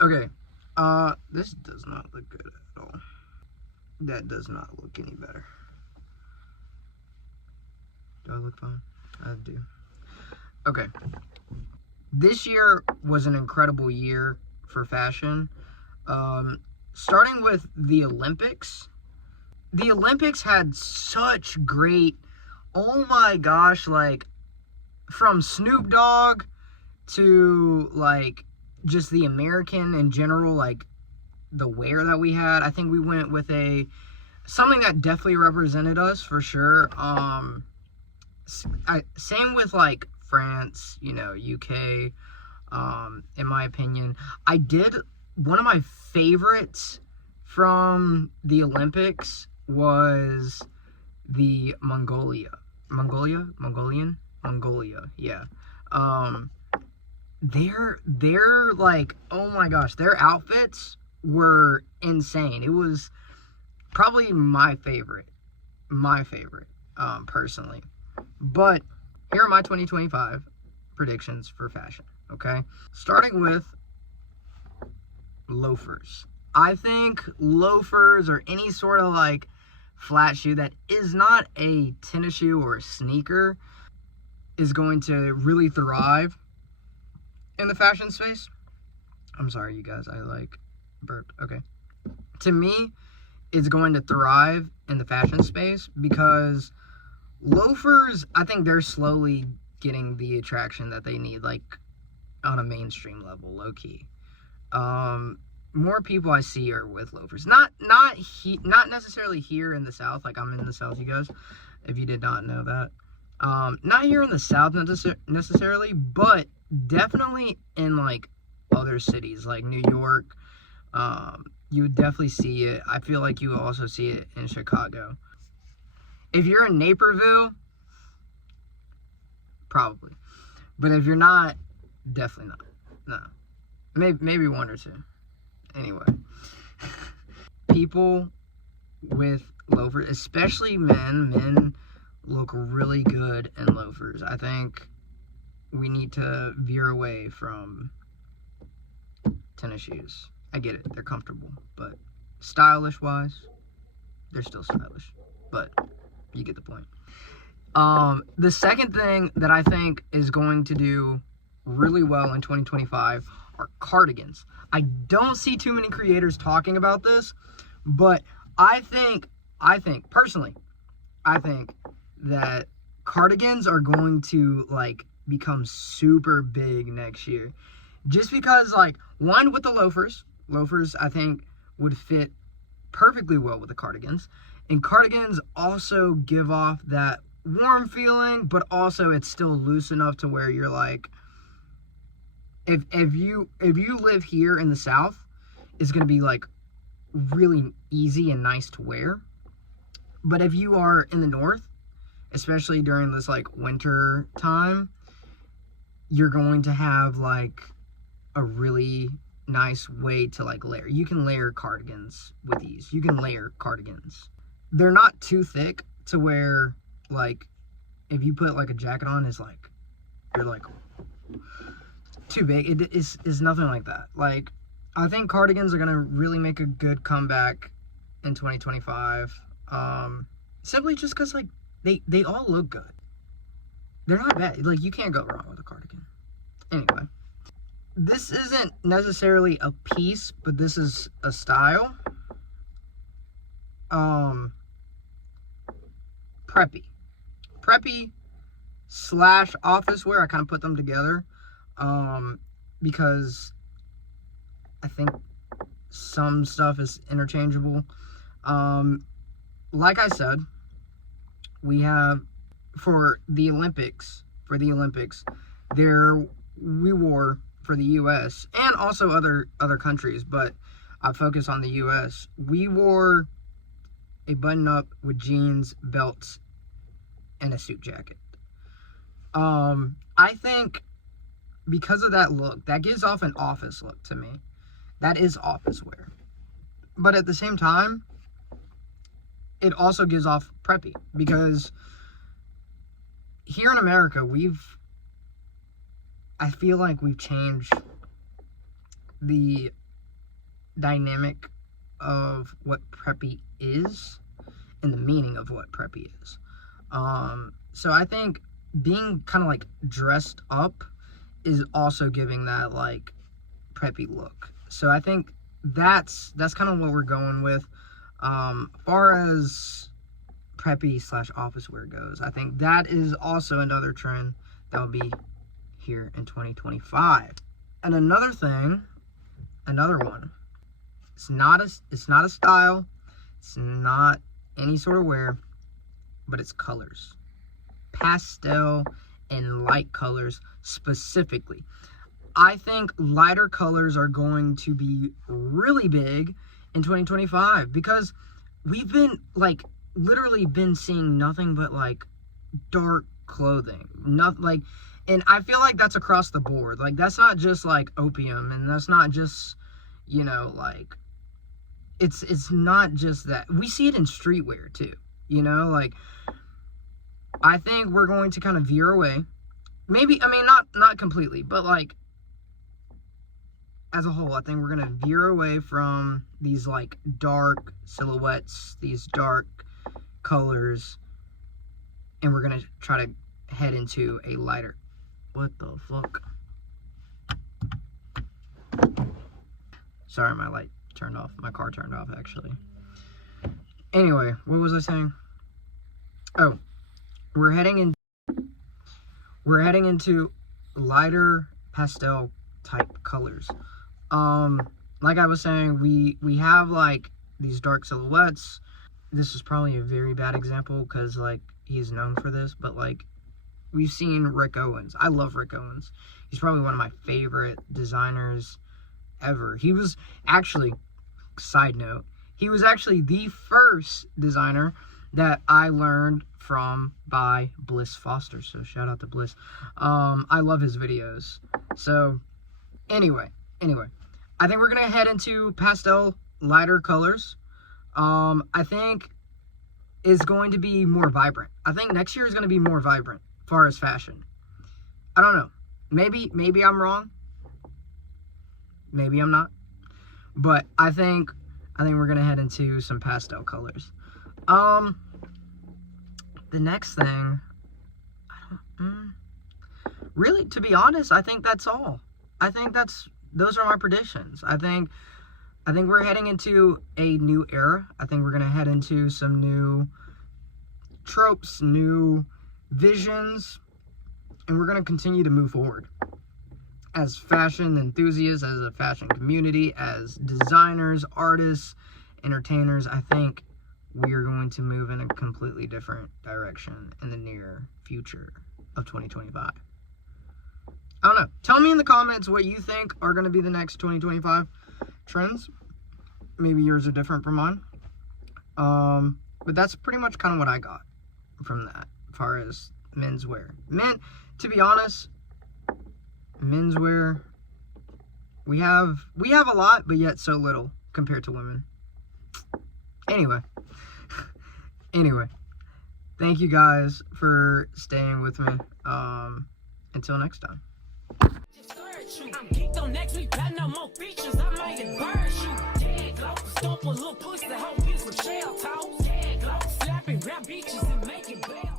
Okay. This does not look good at all. That does not look any better. Do I look fine? I do. Okay. This year was an incredible year for fashion. Starting with the Olympics. The Olympics had such great, oh my gosh, like, from Snoop Dogg to, like, just the American in general, like, the wear that we had. I think we went with something that definitely represented us for sure. Same with, like, France, UK, in my opinion. One of my favorites from the Olympics was the Mongolia, yeah. Um, they're like, oh my gosh, their outfits were insane. It was probably my favorite, personally. But here are my 2025 predictions for fashion, okay? Starting with loafers. I think loafers or any sort of like flat shoe that is not a tennis shoe or a sneaker is going to really thrive in the fashion space. I'm sorry, you guys, I like burped. Okay. To me, it's going to thrive in the fashion space because loafers, I think they're slowly getting the attraction that they need, like on a mainstream level, low key. More people I see are with loafers. Not necessarily here in the South. Like, I'm in the South, you guys, if you did not know that. Not here in the South necessarily, but definitely in like other cities like New York. You would definitely see it. I feel like you would also see it in Chicago. If you're in Naperville, probably. But if you're not, definitely not. No. Maybe one or two. Anyway. People with loafers, especially men look really good in loafers. I think we need to veer away from tennis shoes. I get it, they're comfortable, but stylish wise, they're still stylish. But you get the point. The second thing that I think is going to do really well in 2025 are cardigans. I don't see too many creators talking about this, but I think personally, I think that cardigans are going to like become super big next year. Just because, like, one, with the loafers I think would fit perfectly well with the cardigans. And cardigans also give off that warm feeling, but also it's still loose enough to where you're like, if you live here in the South, it's gonna be like really easy and nice to wear. But if you are in the North, especially during this like winter time, you're going to have like a really nice way to like layer. You can layer cardigans with ease. You can layer cardigans. They're not too thick to where like if you put like a jacket on, it's like you're like too big. It is nothing like that. Like, I think cardigans are gonna really make a good comeback in 2025. Simply just because like they all look good. They're not bad. Like, you can't go wrong with a cardigan. Anyway, this isn't necessarily a piece, but this is a style. Preppy slash office wear. I kind of put them together because I think some stuff is interchangeable. Like I said, we have for the Olympics, we wore for the U.S. and also other countries, but I focus on the U.S. We wore a button-up with jeans, belts, and a suit jacket. I think because of that look, that gives off an office look to me. That is office wear. But at the same time, it also gives off preppy, because here in America, I feel like we've changed the dynamic of what preppy is and the meaning of what preppy is. So I think being kind of like dressed up is also giving that like preppy look. So I think that's kind of what we're going with. Far as preppy / office wear goes, I think that is also another trend that will be here in 2025. And another one, it's not a style, it's not any sort of wear, but it's colors. Pastel and light colors specifically. I think lighter colors are going to be really big in 2025 because we've been like literally been seeing nothing but like dark clothing. Not like, and I feel like that's across the board. Like that's not just like opium, and that's not just, you know, like it's not just that. We see it in streetwear too, you know, like I think we're going to kind of veer away. Maybe, I mean, not completely, but like as a whole, I think we're going to veer away from these like dark silhouettes, these dark colors, and we're going to try to head into a lighter. What the fuck? Sorry, my light turned off. My car turned off, actually. Anyway, what was I saying? Oh, we're heading into lighter pastel type colors. Like I was saying, we have like these dark silhouettes. This is probably a very bad example because like he's known for this, but like we've seen Rick Owens. I love Rick Owens. He's probably one of my favorite designers ever. He was actually, side note, he was actually the first designer that I learned from by Bliss Foster. So shout out to Bliss. I love his videos. So anyway, I think we're gonna head into pastel lighter colors. I think is going to be more vibrant. I think next year is going to be more vibrant as far as fashion. I don't know. Maybe I'm wrong. Maybe I'm not. But I think we're going to head into some pastel colors. The next thing, really, to be honest, I think that's all. I think those are my predictions. I think we're heading into a new era. I think we're going to head into some new tropes, new visions, and we're going to continue to move forward. As fashion enthusiasts, as a fashion community, as designers, artists, entertainers, I think we are going to move in a completely different direction in the near future of 2025. I don't know. Tell me in the comments what you think are going to be the next 2025 trends. Maybe yours are different from mine. But that's pretty much kind of what I got from that as far as menswear. To be honest, menswear, we have a lot, but yet so little compared to women. Anyway, thank you guys for staying with me. Until next time. I'm geeked on next week, got no more features. I made it burn shoot. Dead glow, stomp a little push, the whole piece with shell toes. Dead glow, slapping rap beaches and make it bell.